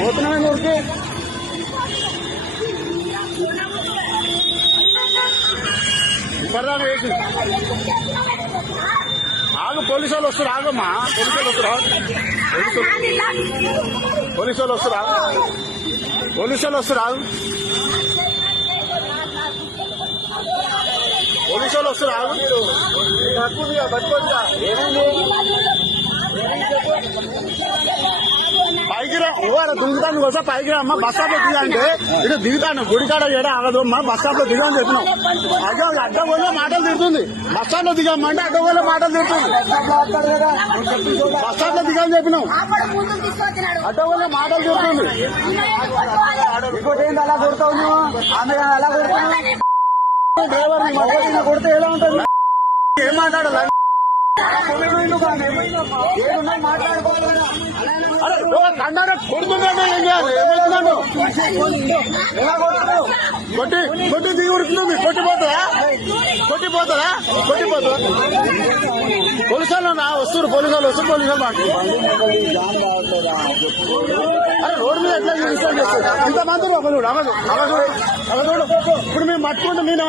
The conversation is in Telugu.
పోతున్నామే ఊరికి ఇప్పటిదాకా వేసి ఆగు. పోలీసు వాళ్ళు వస్తారు. ఆగమ్మా, పోలీసు వాళ్ళు వస్తారు. పోలీసు వాళ్ళు వస్తారు. పోలీసు వాళ్ళు వస్తారు. ఆగు. పోలీసు వాళ్ళు వస్తారు. ఆగు. పైకి రా. దిగుతాను కోసం పైకి రా అమ్మా. బస్ స్టాప్ లో దిగా అంటే ఇటు దిగుతాను. గుడికాడ ఏడా ఆగదు అమ్మా. బస్ స్టాప్ లో దిగా అని చెప్పినాం. అడ్డగోలే మాటలు తిడుతుంది. బస్ స్టాప్ లో దిగామంటే అడ్డగోలే మాటలు తిడుతుంది. బస్ స్టాప్ లో దిగా అని చెప్పినాం. అడ్డగోలే మాటలు తిడుతుంది. ఇంకోటి ఏంటి అలా కొడతావు నువ్వు? ఆమె అలా కొడతావు. డ్రైవర్ కొడితే ఎలా ఉంటుంది? ఏం మాట్లాడాలి? అరే కండారా కొడుతున్నాను. ఏం చేయాలి? ఏమవుతున్నాను? కొట్టి కొట్టి దిగి ఉడుకుతుంది. కొట్టిపోతుందా? కొట్టిపోతుందా? కొట్టిపోతుందా? పోలీసు వాళ్ళు వస్తారు. పోలీసు వాళ్ళు వస్తారు. పోలీసు వాళ్ళు అరే రోడ్డు మీద ఎట్లా ఇన్స్టాల్ చేస్తారు? ఇంతమంది అవదు అవదు అవదు. ఇప్పుడు మేము పట్టుకుంటే నేను